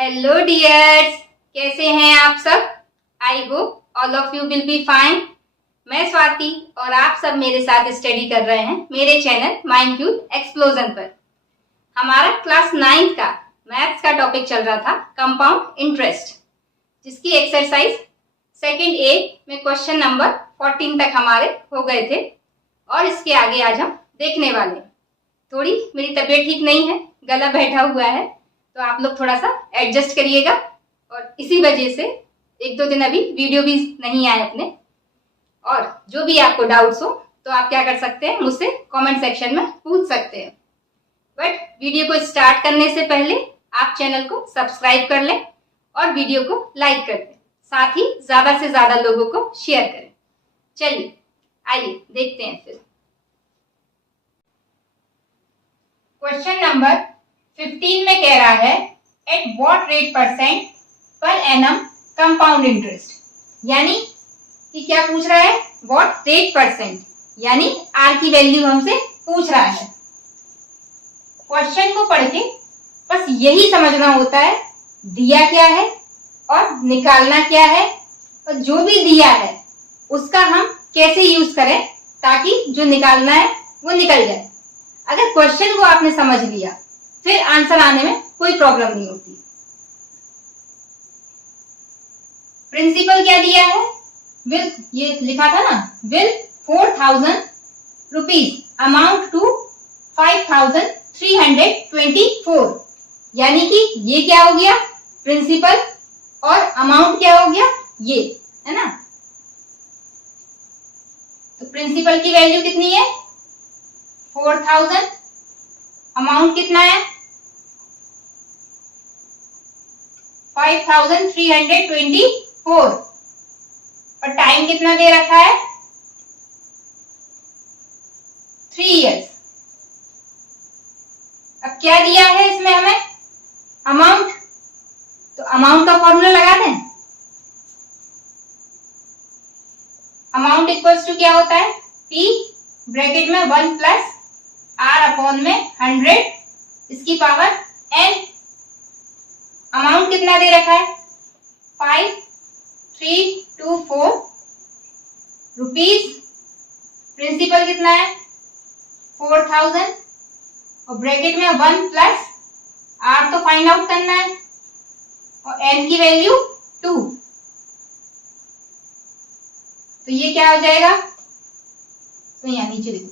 Hello dears, कैसे हैं आप सब? I hope all of you will be fine. मैं स्वाति और आप सब मेरे साथ स्टडी कर रहे हैं मेरे चैनल माइंड क्यूब एक्सप्लोजन पर। हमारा क्लास 9 का मैथ्स का टॉपिक चल रहा था कंपाउंड इंटरेस्ट, जिसकी एक्सरसाइज सेकंड ए में क्वेश्चन नंबर 14 तक हमारे हो गए थे और इसके आगे आज हम देखने वाले हैं। थोड़ी मेरी तबीयत ठीक नहीं है, गला बैठा हुआ है, तो आप लोग थोड़ा सा एडजस्ट करिएगा और इसी वजह से एक दो दिन अभी वीडियो भी नहीं आए अपने। और जो भी आपको डाउट्स हो तो आप क्या कर सकते हैं, मुझसे कमेंट सेक्शन में पूछ सकते हैं। बट वीडियो को स्टार्ट करने से पहले आप चैनल को सब्सक्राइब कर लें और वीडियो को लाइक कर दें, साथ ही ज्यादा से ज्यादा लोगों को शेयर करें। चलिए आइए देखते हैं फिर। क्वेश्चन नंबर 15 में कह रहा है at what rate percent per annum compound interest, यानी कि क्या पूछ रहा है, व्हाट रेट परसेंट, यानी आर की वैल्यू हमसे पूछ रहा है। क्वेश्चन को पढ़ के बस यही समझना होता है दिया क्या है और निकालना क्या है, और जो भी दिया है उसका हम कैसे यूज करें ताकि जो निकालना है वो निकल जाए। अगर क्वेश्चन को आपने समझ लिया फिर आंसर आने में कोई प्रॉब्लम नहीं होती। प्रिंसिपल क्या दिया है, विल, ये लिखा था ना, विल 4000 रुपीज अमाउंट टू 5324, यानी कि ये क्या हो गया, प्रिंसिपल, और अमाउंट क्या हो गया, ये है ना। तो प्रिंसिपल की वैल्यू कितनी है, 4000, अमाउंट कितना है 5324, और टाइम कितना दे रखा है 3 इयर्स। अब क्या दिया है इसमें हमें, अमाउंट, तो अमाउंट का फॉर्मूला लगा दें। अमाउंट इक्वल्स टू क्या होता है, P ब्रैकेट में 1 प्लस R अपॉन में 100 इसकी पावर n। अमाउंट कितना दे रखा है 5324 रुपीज, प्रिंसिपल कितना है 4000, और ब्रैकेट में 1 प्लस R तो फाइंड आउट करना है, और n की वैल्यू 2। तो ये क्या हो जाएगा, तो यहाँ नीचे लिखो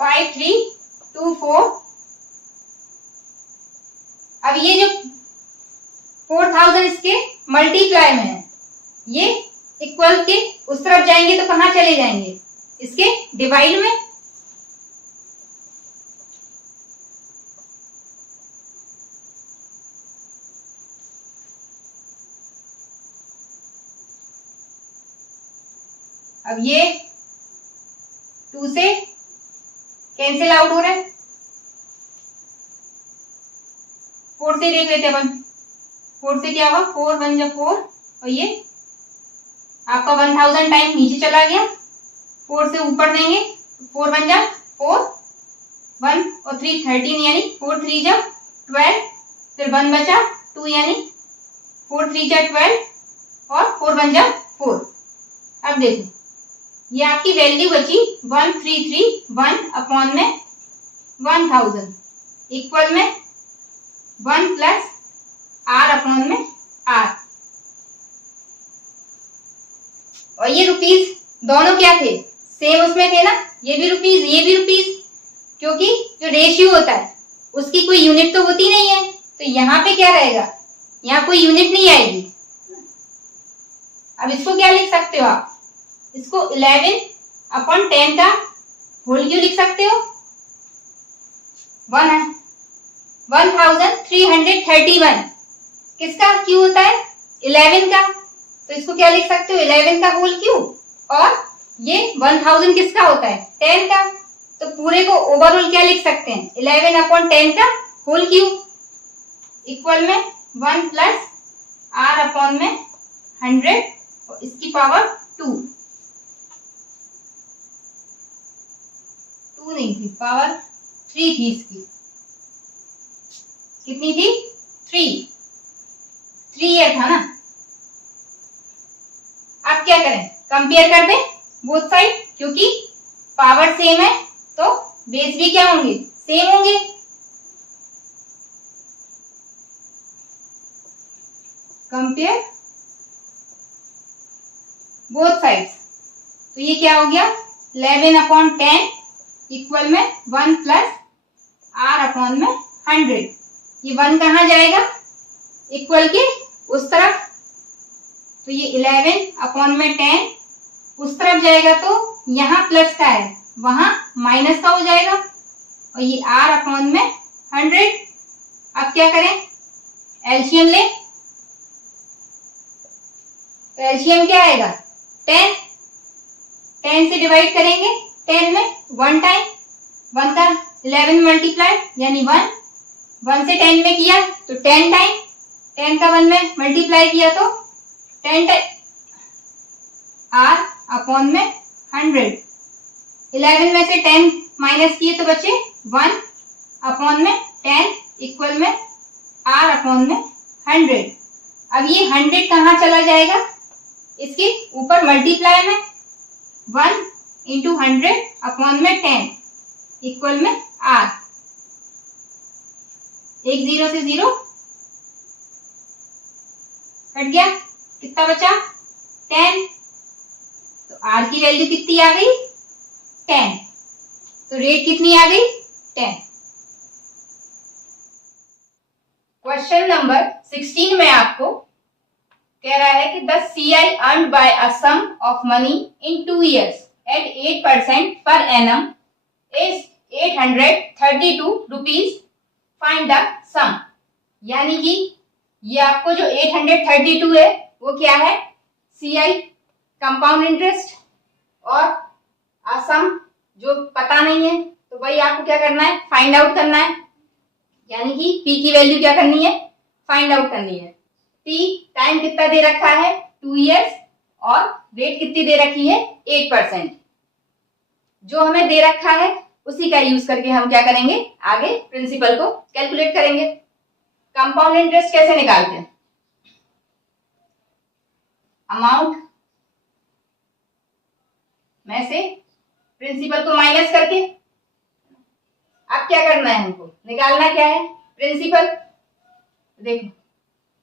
5324। अब ये जो 4000 इसके मल्टीप्लाई में है, ये इक्वल के उस तरफ जाएंगे तो कहां चले जाएंगे, इसके डिवाइड में। अब ये 2 से कैंसिल आउट हो रहा है, 4 से देख लेते हैं, 4 से क्या हुआ, 4 1 जा 4, और ये आपका 1000 टाइम नीचे चला गया, 4 से ऊपर देंगे 4 1 जा 4, 1 और 3 13, यानी 4 3 जा 12, फिर 1 बचा 2, यानी 4 3 जा 12 और 4 1 जा 4। अब देखो ये आपकी वैल्यू बची 1331 अपॉन में 1000 इक्वल में 1 प्लस R अपॉन में R, और ये रुपीज दोनों क्या थे, सेम उसमें थे ना, ये भी रुपीज ये भी रुपीज, क्योंकि जो रेशियो होता है उसकी कोई यूनिट तो होती नहीं है, तो यहाँ पे क्या रहेगा, यहाँ कोई यूनिट नहीं आएगी। अब इसको क्या लिख सकते हो आप, इसको 11 अपॉन 10 का होल क्यों लिख सकते हो, 1331 किसका क्यू होता है, 11 का, तो इसको क्या लिख सकते हो, 11 का होल क्यू, और ये 1000 किसका होता है, 10 का, तो पूरे को ओवरऑल क्या लिख सकते हैं, 11 अपॉन 10 का होल क्यू इक्वल में 1 प्लस R अपॉन में 100 और इसकी पावर 2 नहीं थी, पावर 3 थी इसकी, कितनी थी 3, 3 ईयर था ना। अब क्या करें, कंपेयर कर दें बोथ साइड, क्योंकि पावर सेम है तो बेस भी क्या होंगे, सेम होंगे। कंपेयर बोथ साइड्स, तो ये क्या हो गया 11/10 इक्वल में 1 प्लस R/100। ये 1 कहाँ जाएगा, इक्वल के उस तरफ, तो ये 11/10 उस तरफ जाएगा, तो यहाँ प्लस का है वहां माइनस का हो जाएगा, और ये R/100। अब क्या करें, एलसीएम ले, तो एलसीएम क्या आएगा 10, 10 से डिवाइड करेंगे 10 में 1 टाइम, 1 का 11 मल्टीप्लाई यानी 1, 1 से 10 में किया तो 10 टाइम, 10 का 1 में मल्टीप्लाई किया तो 10 टाइम R/100। 11 में से 10 माइनस किए तो बचे 1/10 इक्वल में R/100। अब ये 100 कहाँ चला जाएगा, इसके ऊपर मल्टीप्लाई में 1 इंटू 100/10 इक्वल में R। एक 0 से 0 कट गया, कितना बचा 10, तो R की वैल्यू कितनी आ गई 10, तो रेट कितनी आ गई 10। क्वेश्चन नंबर 16 में आपको कह रहा है कि the CI earned by a sum of money in 2 years at 8% per annum is 832 rupees. Find the sum. यानी कि ये आपको जो 832 है वो क्या है, CI कंपाउंड इंटरेस्ट, और असम जो पता नहीं है तो वही आपको क्या करना है, फाइंड आउट करना है। यानी कि P की वैल्यू क्या करनी है, फाइंड आउट करनी है। T टाइम कितना दे रखा है 2 इयर्स, और रेट कितनी दे रखी है 8%। जो हमें दे रखा है उसी का यूज करके हम क्या करेंगे, आगे प्रिंसिपल को कैलकुलेट करेंगे। कंपाउंड इंटरेस्ट कैसे निकालते हैं, अमाउंट में से प्रिंसिपल को माइनस करके। अब क्या करना है हमको, निकालना क्या है प्रिंसिपल। देखो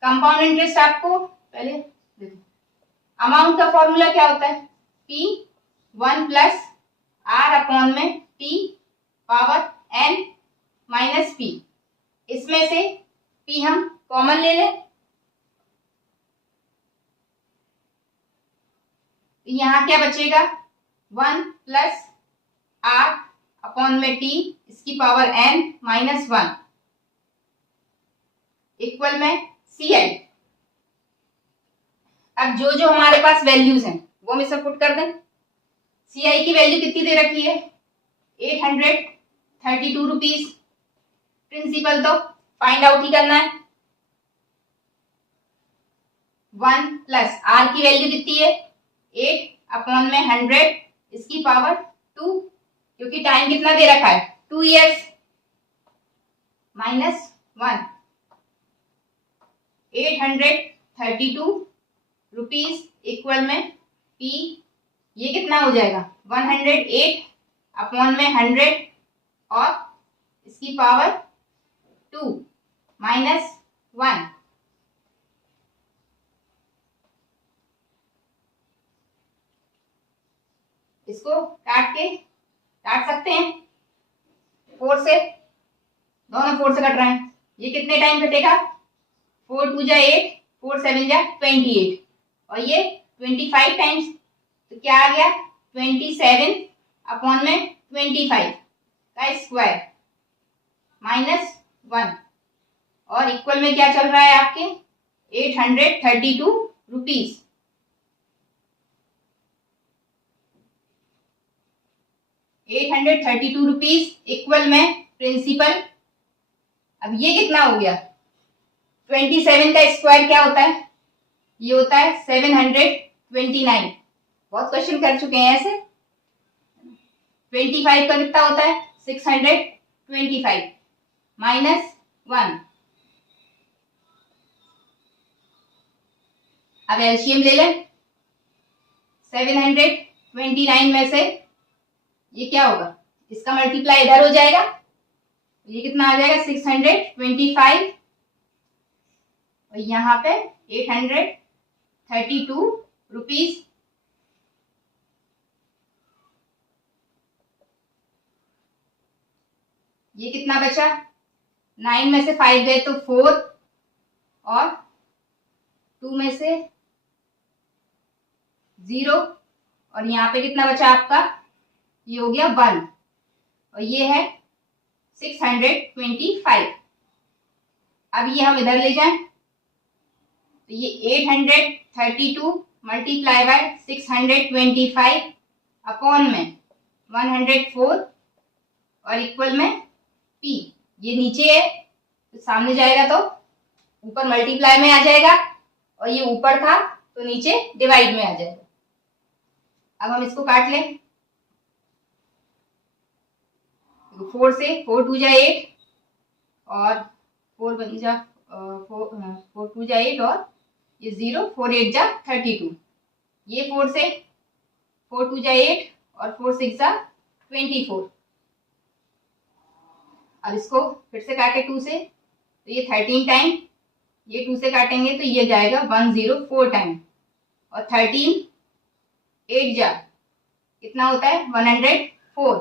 कंपाउंड इंटरेस्ट आपको पहले देखो, अमाउंट का फॉर्मूला क्या होता है, P1 plus R/T power n minus P। इसमें से P हम कॉमन ले लें, यहां क्या बचेगा 1 प्लस R/T इसकी पावर n माइनस 1 इक्वल में CI। अब जो जो हमारे पास वैल्यूज हैं वो हम इसमें पुट कर दें। CI की वैल्यू कितनी दे रखी है 832 रुपीज। प्रिंसिपल तो फाइंड आउट ही करना है। 1 प्लस R की वैल्यू कितनी है 8/100 इसकी पावर 2, क्योंकि टाइम कितना दे रखा है 2 इयर्स, माइनस 1, 832 रुपीज इक्वल में P, ये कितना हो जाएगा 108/100 और इसकी पावर 2 माइनस 1। इसको काट सकते हैं 4 से, दोनों 4 से कट रहे हैं। ये कितने टाइम कटेगा 4 2 जा 8, 4 7 जा 28, और ये 25 टाइम्स, तो क्या आ गया 27/25 का स्क्वायर माइनस 1, और इक्वल में क्या चल रहा है आपके 832 रुपीज। 832 रुपीज इक्वल में प्रिंसिपल। अब ये कितना हो गया 27 का स्क्वायर क्या होता है, ये होता है 729। बहुत क्वेश्चन कर चुके हैं ऐसे। 25 का कितना होता है 625 माइनस 1, अब एलसीएम ले लें। 729 में से ये क्या होगा, इसका मल्टीप्लाई इधर हो जाएगा, ये कितना आ जाएगा 625, और यहाँ पे 832 रुपीज। ये कितना बचा, 9 में से 5 गए तो 4, और 2 में से 0, और यहाँ पे कितना बचा आपका, ये हो गया 1, और ये है 625। अब ये हम इधर ले जाएं तो ये 832 मल्टीप्लाई बाय 625 अपॉन में 104 और इक्वल में P। ये नीचे है तो सामने जाएगा तो ऊपर मल्टीप्लाई में आ जाएगा, और ये ऊपर था तो नीचे डिवाइड में आ जाएगा। अब हम इसको काट लें। 4 से 4 2 जा 8, और 4 बन जा 4 2 जा 8, और ये 0, 4 8 जा 32। ये 4 से 4 2 जा 8, और 4 6 जा 24। अब इसको फिर से काटे 2 से तो ये 13 टाइम, ये 2 से काटेंगे तो ये जाएगा 104 टाइम, और 13 8 जा कितना होता है 104।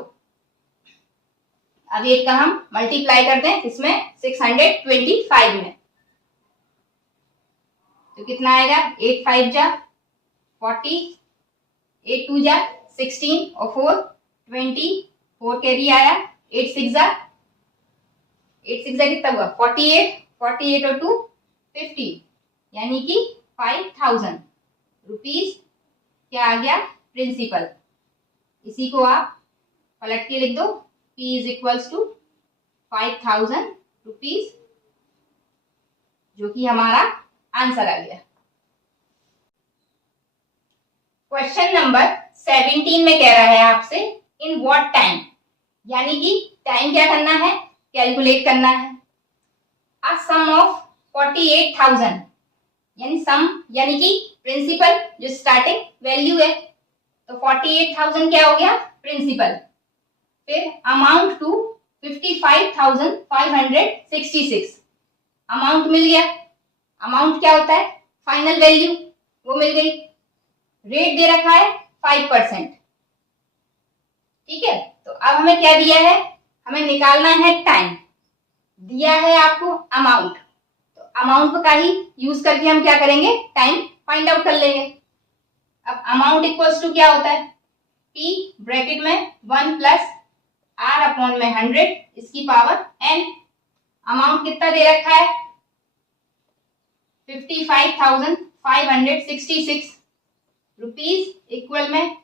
अब 8 का हम मल्टीप्लाई करते हैं इसमें 625 में, तो कितना आएगा 8 5 जा 40, 8 2 जा 16, और 4 20, 4 कैरी आया, 8 6 जा कितना हुआ 48, 48 और 2 50, यानी कि 5000 रुपीज क्या आ गया प्रिंसिपल। इसी को आप पलट के लिख दो, P is equals to 5000 rupees, जो कि हमारा आंसर आ गया। क्वेश्चन नंबर 17 में कह रहा है आपसे इन व्हाट टाइम, यानी कि टाइम क्या करना है, कैलकुलेट करना है। अ सम ऑफ 48,000, यानी सम यानी कि प्रिंसिपल जो स्टार्टिंग वैल्यू है, तो 48,000 क्या हो गया प्रिंसिपल। फिर अमाउंट टू 55,566, अमाउंट मिल गया। अमाउंट क्या होता है, फाइनल वैल्यू, वो मिल गई। रेट दे रखा है 5%, ठीक है। तो अब हमें क्या दिया है, हमें निकालना है टाइम, दिया है आपको अमाउंट, तो अमाउंट का ही यूज करके हम क्या करेंगे, टाइम फाइंड आउट कर लेंगे। अब अमाउंट इक्वल्स टू क्या होता है, P ब्रैकेट में 1 प्लस R अपॉन में 100 इसकी पावर n। अमाउंट कितना दे रखा है 55,566 रुपीज, इक्वल में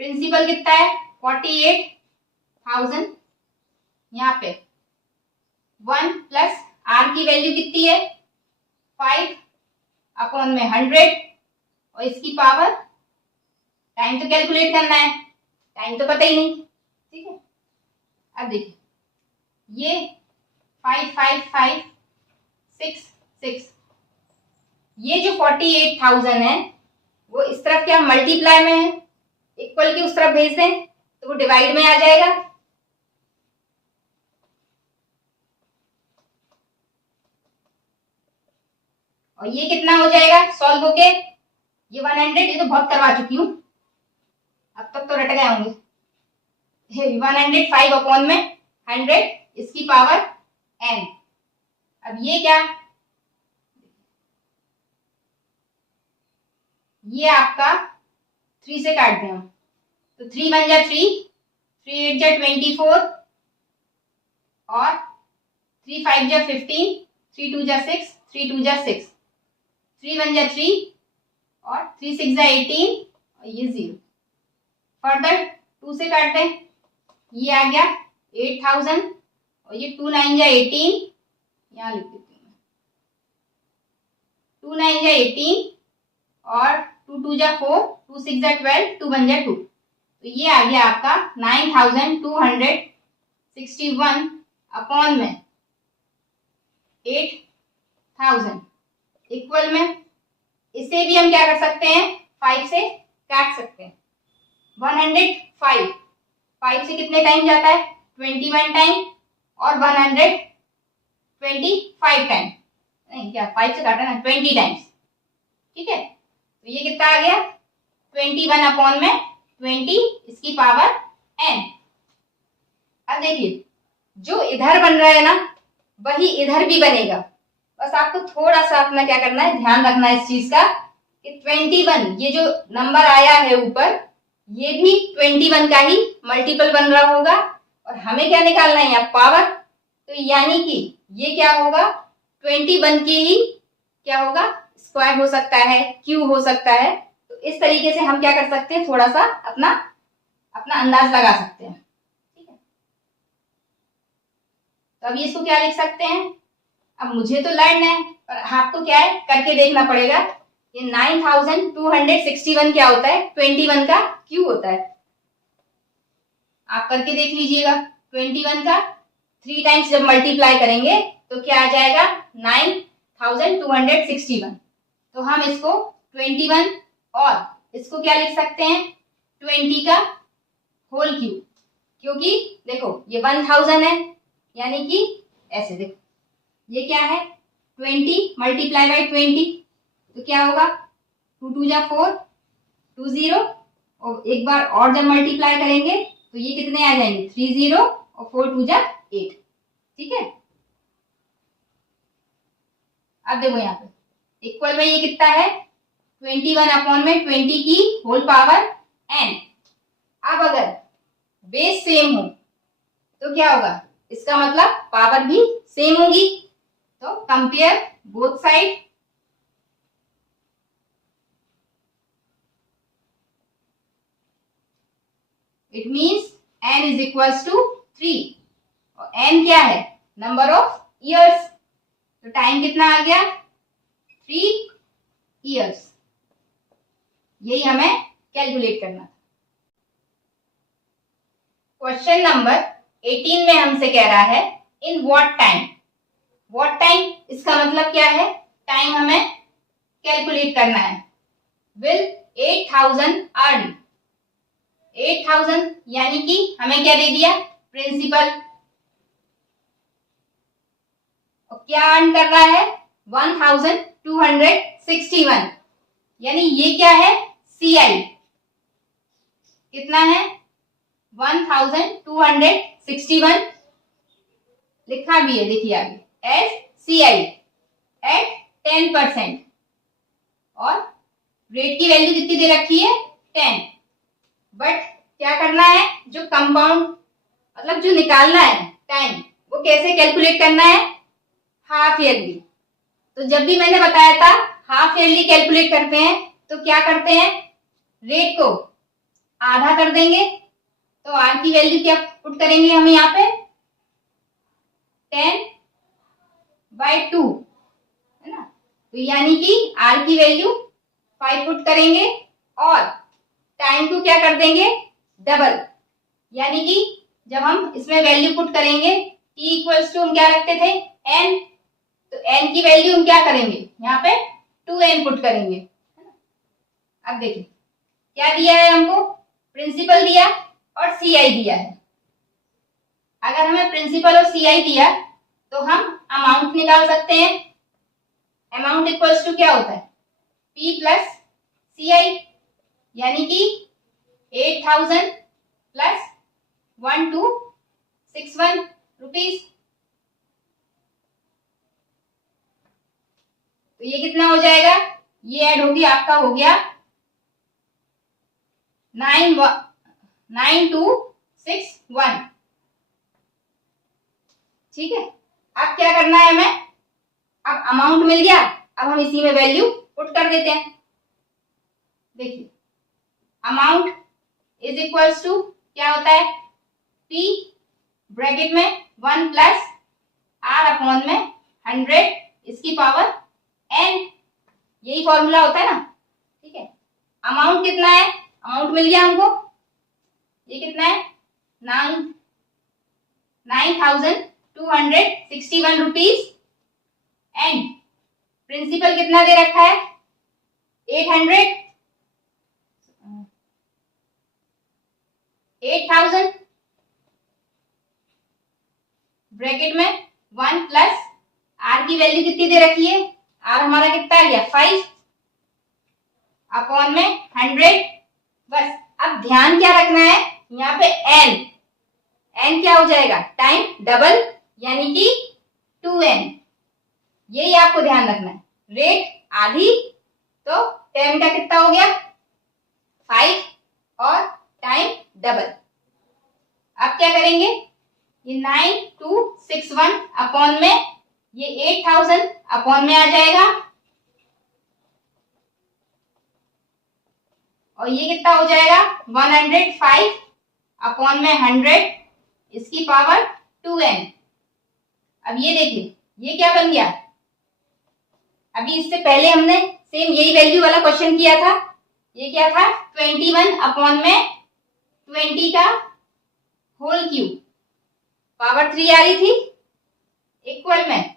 प्रिंसिपल कितना है 48,000। यहाँ पे 1 प्लस R की वैल्यू कितनी है 5 अपॉन में 100, और इसकी पावर, टाइम तो कैलकुलेट करना है, टाइम तो पता ही नहीं, ठीक है। अब देखिए ये 55,566, ये जो 48,000 है वो इस तरफ क्या मल्टीप्लाई में है, इक्वल की उस तरफ भेज दें तो वो डिवाइड में आ जाएगा। और ये कितना हो जाएगा सॉल्व होके, ये 100, ये तो बहुत करवा चुकी हूं, अब तक तो रट गए होंगे। 105 अपॉन में 100 इसकी पावर n। अब ये क्या, ये आपका 3 से काट दें हम, तो 3 1 जा 3, 3 8 जा 24, और 3 5 जा 15, 3 2 जा 6, 3 2 जा 6, 3 1 जा 3, और 3 6 जा 18, और ये 0। फर्दर 2 से काट दें, ये आ गया 8,000, और ये 2 9 जा 18, यहाँ लिख देती हूँ 2 9 जा 18, और 2 2 जा 4, 2 6 जा 12, 2 1 जा 2, तो ये आ गया आपका 9,261 अपॉन में 8,000, इक्वल में इसे भी हम क्या कर सकते हैं, 5 से काट सकते हैं। 105, 5 से कितने टाइम जाता है, 21 टाइम, और 125 टाइम, नहीं क्या 5 से काटा ना, 20 टाइम्स। ठीक है, तो ये कितना आ गया, 21 अपॉन में 20 इसकी पावर n। अब देखिए जो इधर बन रहा है ना वही इधर भी बनेगा, बस आपको थोड़ा सा अपना क्या करना है, ध्यान रखना है इस चीज का कि 21 ये जो नंबर आया है ऊपर, ये भी 21 का ही मल्टीपल बन रहा होगा, और हमें क्या निकालना है यहाँ, पावर। तो यानी कि ये क्या होगा, 21 की ही क्या होगा, स्क्वायर हो सकता है, क्यूब हो सकता है। तो इस तरीके से हम क्या कर सकते हैं, थोड़ा सा अपना अंदाज लगा सकते हैं। ठीक है, तो अब इसको क्या लिख सकते हैं, अब मुझे तो लर्न है पर आपको क्या है, करके देखना पड़ेगा। ये 9261 क्या होता है, 21 का क्यूब होता है। आप करके देख लीजिएगा, 21 का 3 टाइम्स जब मल्टीप्लाई करेंगे तो क्या आ जाएगा, 9261। तो हम इसको 21 और इसको क्या लिख सकते हैं, 20 का होल क्यूब, क्योंकि देखो ये 1000 है, यानी कि ऐसे देखो ये क्या है, 20 मल्टीप्लाई बाई 20, तो क्या होगा, 2 2 जा 4, 2 0, और एक बार और जब मल्टीप्लाई करेंगे तो ये कितने आ जाएंगे, 3 0, और 4 2 जा 8। ठीक है, अब देखो यहाँ पे इक्वल में ये कितना है, 21 अपॉन में 20 की होल पावर n। अब अगर बेस सेम हो तो क्या होगा, इसका मतलब पावर भी सेम होगी। तो compare both side, it means n is equals to 3, और n क्या है, नंबर ऑफ ईयर्स। तो टाइम कितना आ गया, 3 ईयर्स। यही हमें कैलकुलेट करना था। क्वेश्चन नंबर 18 में हमसे कह रहा है, in what time. What time इसका मतलब क्या है, टाइम हमें कैलकुलेट करना है। विल 8000 अर्न, 8000 यानी कि हमें क्या दे दिया, प्रिंसिपल, और क्या अर्न कर रहा है, 1261, यानी ये क्या है, CI कितना है, 1261 लिखा भी है, देखिए आगे एस CI एट 10%, और रेट की वैल्यू कितनी दे रखी है, 10। बट क्या करना है, जो कंपाउंड मतलब जो निकालना है टाइम, वो कैसे कैलकुलेट करना है, हाफ ईयरली। तो जब भी मैंने बताया था हाफ ईयरली कैलकुलेट करते हैं तो क्या करते हैं, रेट को आधा कर देंगे, तो आर की वैल्यू क्या पुट करेंगे हम यहाँ पे, 10/2 है ना। तो यानी कि आर की वैल्यू 5 पुट करेंगे, और टाइम को क्या कर देंगे, डबल। यानी कि जब हम इसमें वैल्यू पुट करेंगे, t इक्वल्स टू हम क्या रखते थे, n, तो n की वैल्यू हम क्या करेंगे, यहाँ पे 2n पुट करेंगे, है ना। अब देखिए क्या दिया है हमको, प्रिंसिपल दिया और CI दिया है। अगर हमें प्रिंसिपल और CI दिया तो हम अमाउंट निकाल सकते हैं। अमाउंट इक्वल्स टू क्या होता है, P प्लस CI, यानी कि 8000 प्लस 1261 रुपीज। तो ये कितना हो जाएगा, ये ऐड होगी, आपका हो गया 9261। ठीक है, अब क्या करना है हमें, अब अमाउंट मिल गया, अब हम इसी में वैल्यू पुट कर देते हैं। देखिए अमाउंट इज इक्वल्स टू क्या होता है, P ब्रैकेट में 1 प्लस R अपॉन में 100 इसकी पावर n, यही फॉर्मूला होता है ना। ठीक है, अमाउंट कितना है, अमाउंट मिल गया हमको, ये कितना है, 9261 रुपीज, एंड प्रिंसिपल कितना दे रखा है, 800, 8000 ब्रैकेट में 1 प्लस आर की वैल्यू कितनी दे रखी है, आर हमारा कितना आ गया 5 अपॉन में 100। बस अब ध्यान क्या रखना है यहाँ पे एन क्या हो जाएगा टाइम डबल यानी कि 2n, यही आपको ध्यान रखना है। रेट आधी तो 10 का कितना हो गया 5 और टाइम डबल। अब क्या करेंगे, ये 9261 अपॉन में ये 8000 अपॉन में आ जाएगा और ये कितना हो जाएगा 105 अपॉन में 100 इसकी पावर 2n। अब ये देखिए ये क्या बन गया, अभी इससे पहले हमने सेम यही वैल्यू वाला क्वेश्चन किया था। ये क्या था 21 अपॉन में 20 का होल क्यूब, पावर 3 आ रही थी इक्वल में।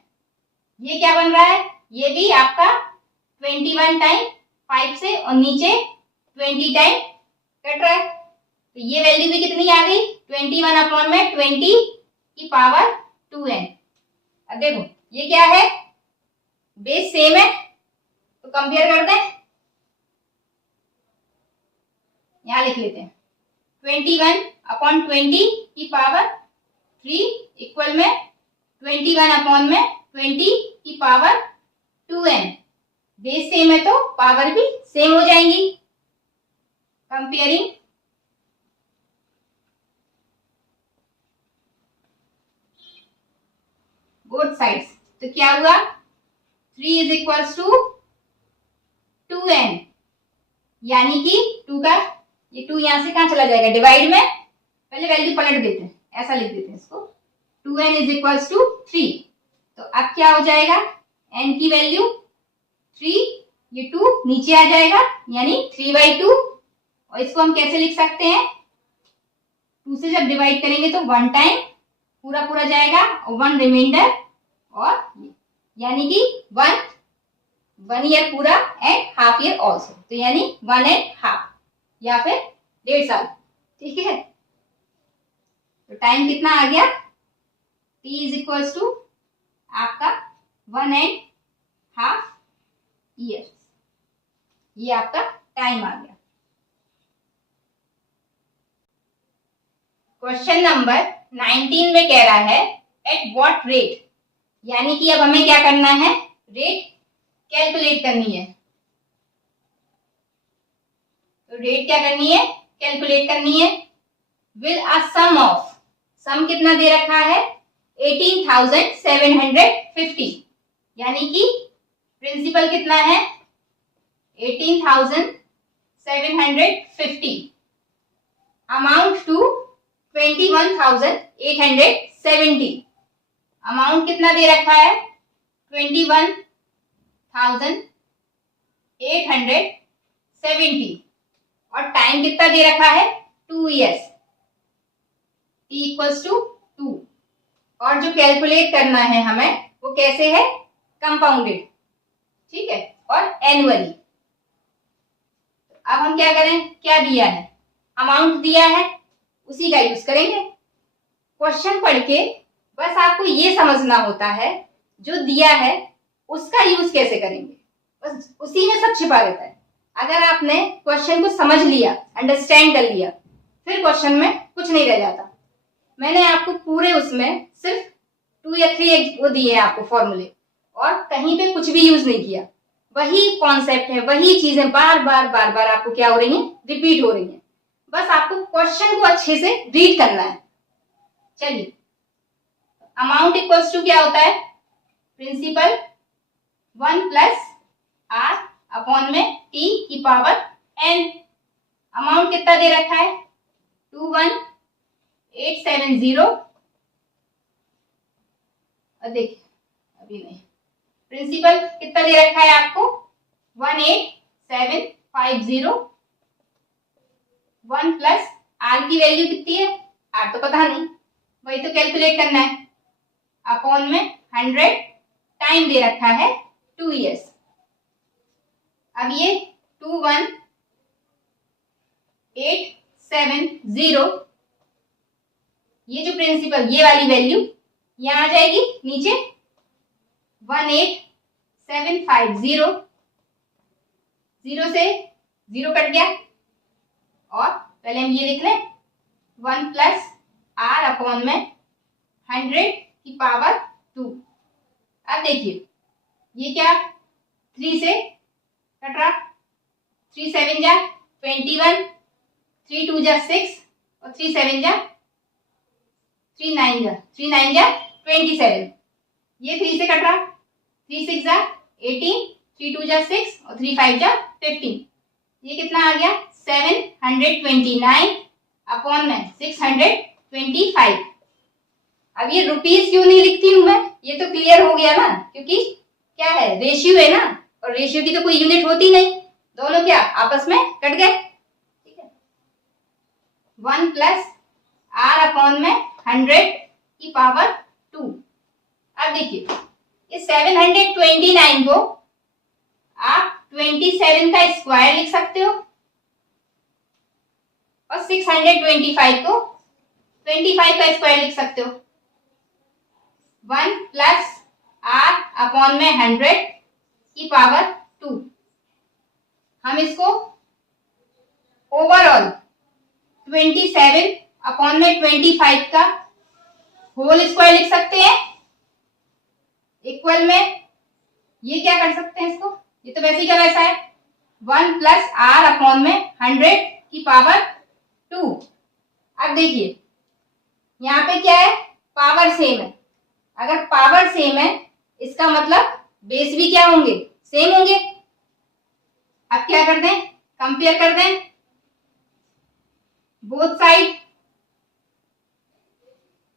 ये क्या बन रहा है, ये भी आपका 21 टाइम 5 से और नीचे 20 टाइम कट रहा है, तो ये वैल्यू भी कितनी आ गई 21 अपॉन में 20 की पावर 2n। अब देखो ये क्या है, बेस सेम है तो कंपेयर कर दें, यहां लिख लेते हैं 21 अपॉन 20 की पावर 3 इक्वल में 21 अपॉन में 20 की पावर 2n। बेस सेम है तो पावर भी सेम हो जाएंगी। कंपेयरिंग बोथ साइड्स, तो क्या हुआ 3 इज इक्वल्स टू 2n, यानी कि 2 का ये 2 यहां से कहां चला जाएगा डिवाइड में, पहले वैल्यू पलट देते हैं, ऐसा लिख देते हैं इसको 2n इज इक्वल्स टू 3। तो अब क्या हो जाएगा n की वैल्यू 3, ये 2 नीचे आ जाएगा यानी 3/2 और इसको हम कैसे लिख सकते हैं 2 से जब डिवाइड करेंगे तो 1 टाइम पूरा पूरा जाएगा और 1 रिमाइंडर और यानी कि 1 ईयर पूरा एंड हाफ ईयर ऑल्सो, तो यानी 1 एंड हाफ या फिर 1.5 साल। ठीक है, तो टाइम कितना आ गया t इज इक्वल्स टू आपका 1 एंड हाफ ईयर, ये आपका टाइम आ गया। क्वेश्चन नंबर 19 में कह रहा है एट व्हाट रेट, यानी कि अब हमें क्या करना है रेट कैलकुलेट करनी है। तो रेट क्या करनी है कैलकुलेट करनी है। विल अ सम ऑफ, सम कितना दे रखा है 18,750, यानी कि प्रिंसिपल कितना है 18,750, अमाउंट टू 21,870, अमाउंट कितना दे रखा है 21,870 और टाइम कितना दे रखा है 2 years, t इक्वल्स टू 2। और जो कैलकुलेट करना है हमें वो कैसे है कंपाउंडेड, ठीक है, और एनुअली। अब हम क्या करें, क्या दिया है अमाउंट दिया है उसी का यूज करेंगे। क्वेश्चन पढ़ के बस आपको ये समझना होता है जो दिया है उसका यूज कैसे करेंगे, बस उसी में सब छिपा रहता है। अगर आपने क्वेश्चन को समझ लिया अंडरस्टैंड कर लिया फिर क्वेश्चन में कुछ नहीं रह जाता। मैंने आपको पूरे उसमें सिर्फ 2 या 3 वो दिए हैं आपको फॉर्मूले और कहीं पे कुछ भी यूज नहीं किया, वही कॉन्सेप्ट है, वही चीजें बार बार आपको क्या हो रही हैं रिपीट हो रही हैं, बस आपको क्वेश्चन को अच्छे से रीड करना है। चलिए, अमाउंट इक्वल्स टू क्या होता है प्रिंसिपल 1 प्लस आर अपॉन में टी की पावर n। अमाउंट कितना दे रखा है 21,870 और देखिए अभी नहीं, प्रिंसिपल कितना दे रखा है आपको 18,750, 1 प्लस आर की वैल्यू कितनी है आर तो पता नहीं, वही तो कैलकुलेट करना है, अपॉन में 100, टाइम दे रखा है 2 years। अब ये 21870, ये जो प्रिंसिपल ये वाली वैल्यू यहाँ आ जाएगी नीचे 18750, 0 से 0 कट गया और पहले हम ये लिख लें 1 प्लस r अपॉन में 100 की पावर 2। अब देखिए ये क्या 3 से कट रहा, 3 7 जा 21, 3 2 जा 6 और 3 7 जा 3 9 जा 27, ये 3 से कट रहा, 3 6 जा 18, 3 2 जा 6 और 3 5 जा 15, ये कितना आ गया 729 अपॉन में 625। अब ये रुपीस क्यों नहीं लिखती हूं मैं, ये तो क्लियर हो गया ना, क्योंकि क्या है रेशियो है ना, और रेशियो की तो कोई यूनिट होती नहीं, दोनों क्या आपस में कट गए। ठीक है, 1 प्लस r अपॉन में 100 की पावर 2। अब देखिए इस 729 को आप 27 का स्क्वायर लिख सकते हो और 625 को 25 का स्क्वायर लिख सकते हो। 1 प्लस r अपॉन में 100 की पावर 2, हम इसको ओवरऑल 27 अपॉन में 25 का होल स्क्वायर लिख सकते हैं। इक्वल में ये क्या कर सकते हैं, इसको ये तो वैसे ही का वैसा है, 1 प्लस r अपॉन में 100 की पावर 2। अब देखिए यहाँ पे क्या है, पावर सेम है, अगर पावर सेम है इसका मतलब बेस भी क्या होंगे, सेम होंगे। अब क्या कर दें, कंपेयर कर दें बोथ साइड,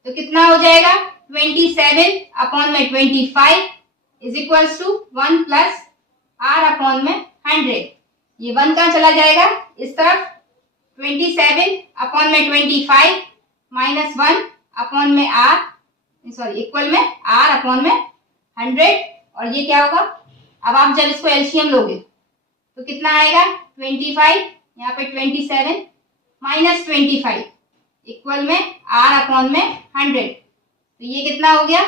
तो कितना हो जाएगा 27 अपॉन में 25 is equals to 1 plus r upon में 100। ये 1 कहाँ चला जाएगा इस तरफ, 27 अपॉन में 25 माइनस 1 अपॉन में r, सॉरी इक्वल में r अपॉन में 100, और ये क्या होगा, अब आप जब इसको एलसीएम लोगे तो कितना आएगा 25, यहाँ पे 27 माइनस 25 इक्वल में r अपॉन में 100, तो ये कितना हो गया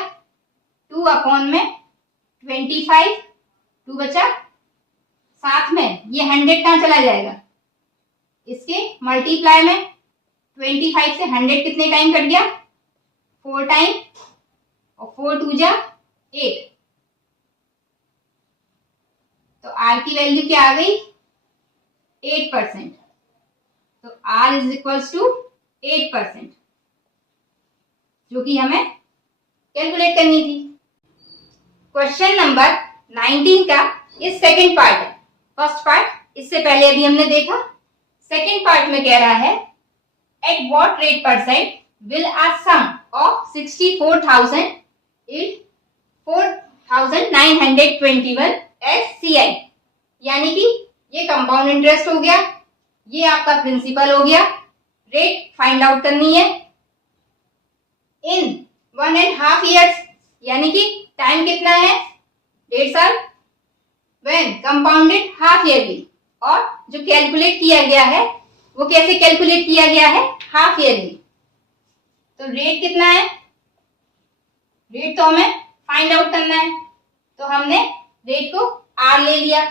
2 अपॉन में 25, 2 बचा, साथ में ये 100 कहाँ चला जाएगा, इसके मल्टीप्लाई में 25 से 100 कितने टाइम कट गया, 4 टाइम, और 4 2 जा 8, तो r की वैल्यू क्या आ गई 8%, तो r इज इक्वल्स टू 8%, जो कि हमें कैलकुलेट करनी थी। क्वेश्चन नंबर 19 का ये सेकंड पार्ट है, फर्स्ट पार्ट इससे पहले अभी हमने देखा। सेकंड पार्ट में कह रहा है at what rate percent will a sum of 64,000 it 4,921 as CI, यानी कि ये कंपाउंड इंटरेस्ट हो गया, ये आपका प्रिंसिपल हो गया, रेट फाइंड आउट करनी है इन 1.5 years, यानी कि टाइम कितना है 1.5 साल, व्हेन कंपाउंडेड हाफ ईयरली, और जो कैलकुलेट किया गया है वो कैसे कैलकुलेट किया गया है हाफ ईयरली, तो रेट कितना है, रेट तो हमें फाइंड आउट करना है, तो हमने रेट को r ले लिया,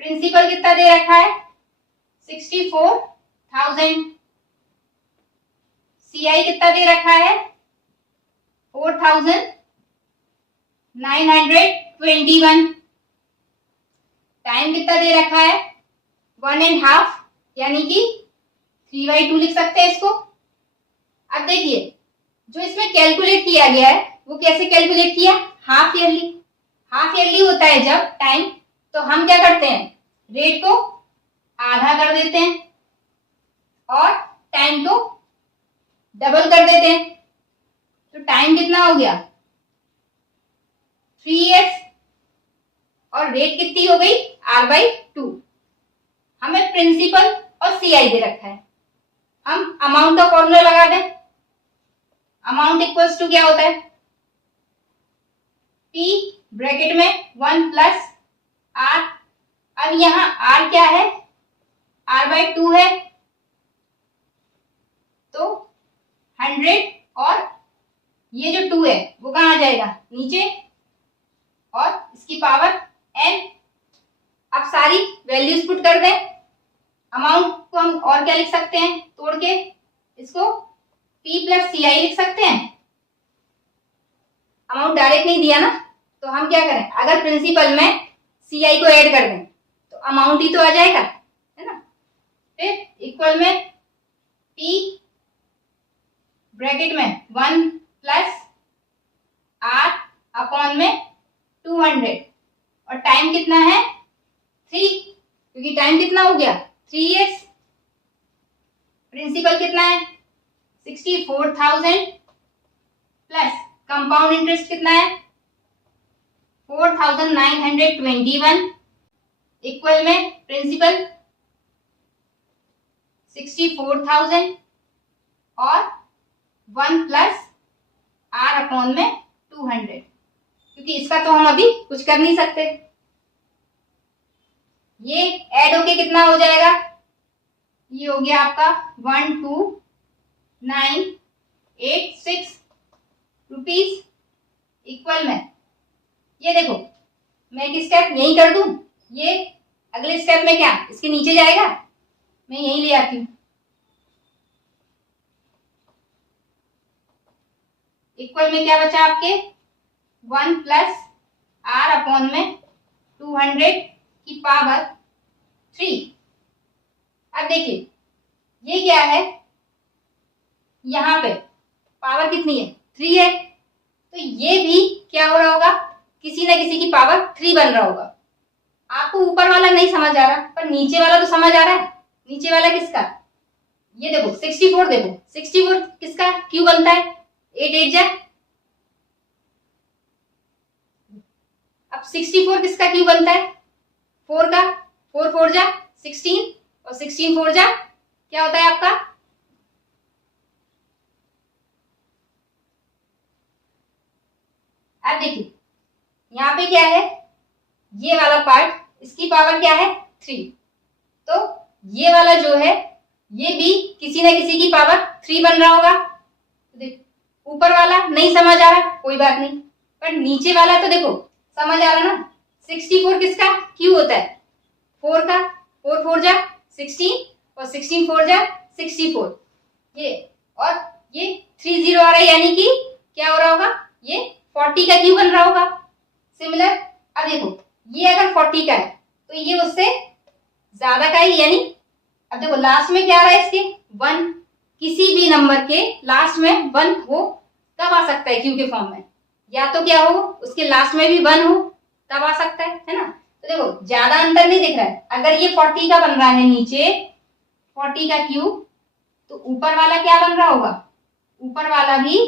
प्रिंसिपल कितना दे रखा है 64,000, CI कितना दे रखा है 4,921, टाइम कितना दे रखा है 1.5, यानी कि 3/2 लिख सकते हैं इसको। अब देखिए जो इसमें कैलकुलेट किया गया है वो कैसे कैलकुलेट किया, हाफ ईयरली, हाफ ईयरली होता है जब टाइम, तो हम क्या करते हैं रेट को आधा कर देते हैं और टाइम को डबल कर देते हैं, तो टाइम कितना हो गया 3 years, और रेट कितनी हो गई r/2। हमें प्रिंसिपल और CI दे रखा है, हम अमाउंट का फॉर्मूला लगा दें, अमाउंट इक्वल्स टू क्या होता है P ब्रैकेट में 1 प्लस r। अब इसकी पावर n। अब सारी वैल्यूज पुट कर दें। अमाउंट को हम और क्या लिख सकते हैं, तोड़ के इसको p प्लस सी आई लिख सकते हैं। अमाउंट डायरेक्ट नहीं दिया ना, तो हम क्या करें, अगर प्रिंसिपल में सी आई को ऐड कर दें तो अमाउंट ही तो आ जाएगा, है ना। फिर इक्वल में p ब्रैकेट में 1 प्लस r अपॉन में 200 और टाइम कितना है 3, क्योंकि टाइम कितना हो गया 3 years। प्रिंसिपल कितना है 64,000 प्लस कंपाउंड इंटरेस्ट कितना है 4,921 इक्वल में प्रिंसिपल 64,000 और 1 प्लस r अपॉन में 200, क्योंकि इसका तो हम अभी कुछ कर नहीं सकते। ये ऐड होके कितना हो जाएगा, ये हो गया आपका 12,986 रुपीज इक्वल में। ये देखो मैं एक स्टेप यही कर दूं, ये अगले स्टेप में क्या इसके नीचे जाएगा, मैं यही ले आती हूं। इक्वल में क्या बचा आपके 1 प्लस r अपॉन में 200 की पावर 3। अब देखिए ये क्या है, यहां पे पावर कितनी है 3 है, तो ये भी क्या हो रहा होगा, किसी ना किसी की पावर 3 बन रहा होगा। आपको ऊपर वाला नहीं समझ आ रहा, पर नीचे वाला तो समझ आ रहा है। नीचे वाला किसका, ये देखो 64, देखो 64 किसका क्यों बनता है, 8 8 जा। अब 64 किसका क्यों बनता है 4 का, 4 4 जा 16 और 16 4 जा क्या होता है आपका, अब देखिए यहाँ पे क्या है, ये वाला पार्ट इसकी पावर क्या है 3, तो ये वाला जो है ये भी किसी ना किसी की पावर 3 बन रहा होगा। ऊपर वाला नहीं समझ आ रहा कोई बात नहीं, पर नीचे वाला तो देखो समझ आ रहा ना। 64 किसका क्यों होता है 4 का, 4 4 जा 16 और 16 4 जा 64, ये और ये 30 आ रहा है, यानी कि क्या हो रहा होगा, ये 40 का क्यों बन रहा होगा। सिमिलर अब देखो ये अगर 40 का है तो ये उससे ज्यादा का ही, यानी अब देखो लास्ट में क्या आ रहा है इसके 1, किसी भी नंबर के लास्ट में 1 हो तब आ सकता है क्यू के फॉर्म में, या तो क्या हो उसके लास्ट में भी 1 हो तब आ सकता है ना। तो देखो ज्यादा अंतर नहीं दिख रहा है, अगर ये 40 का बन रहा है नीचे 40 का क्यू, तो ऊपर वाला क्या बन रहा होगा, ऊपर वाला भी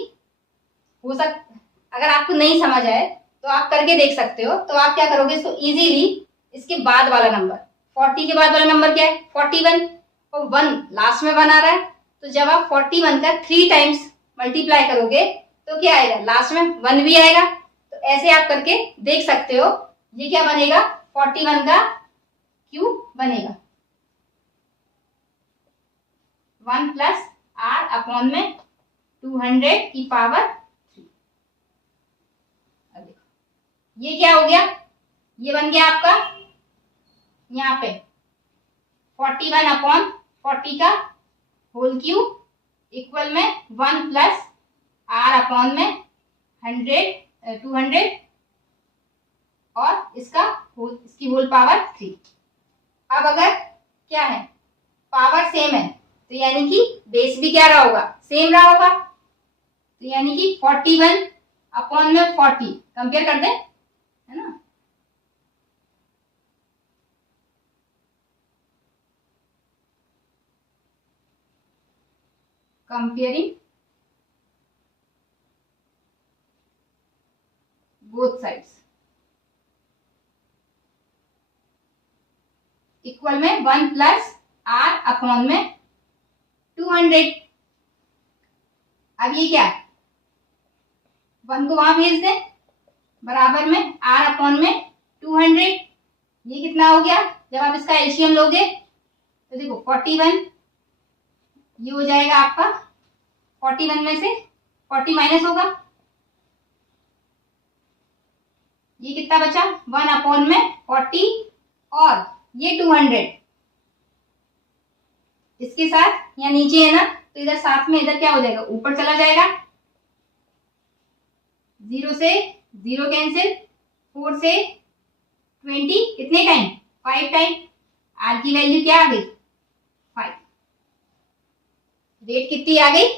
हो सकता। अगर आपको नहीं समझ आए तो आप करके देख सकते हो, तो आप क्या करोगे इसको इजीली, इसके बाद वाला नंबर 40 के बाद वाला नंबर क्या है 41 और 1 लास्ट में 1 आ रहा है, तो जब आप 41 का 3 टाइम्स मल्टीप्लाई करोगे तो क्या आएगा लास्ट में 1 भी आएगा। तो ऐसे आप करके देख सकते हो, ये क्या बनेगा 41 का क्यू बनेगा 1 प्लस r अपॉन में 200 की पावर 3। ये क्या हो गया, ये बन गया आपका यहाँ पे 41 अपॉन 40 का होल क्यू इक्वल में 1 प्लस r अपॉन में 200 और इसकी होल पावर 3। अब अगर क्या है पावर सेम है तो यानी कि बेस भी क्या रहा होगा सेम रहा होगा, तो यानी कि 41 अपॉन में 40 कंपेयर कर दें, है ना। कंपेयरिंग बोथ साइड्स इक्वल में 1 प्लस r अपॉन में 200। अब ये क्या 1 को वहां भेज दें, बराबर में r अपॉन में 200, ये कितना हो गया जब आप इसका एलसीएम लोगे तो देखो 41, ये हो जाएगा आपका 41 में से 40 माइनस होगा, ये कितना बचा 1 अपॉन में 40 और ये 200 इसके साथ यहाँ नीचे है ना, तो इधर साथ में इधर क्या हो जाएगा, ऊपर चला जाएगा, 0 से 0 कैंसिल, 4 से 20 कितने टाइम 5 टाइम, आर की वैल्यू क्या आ गई 5, रेट कितनी आ गई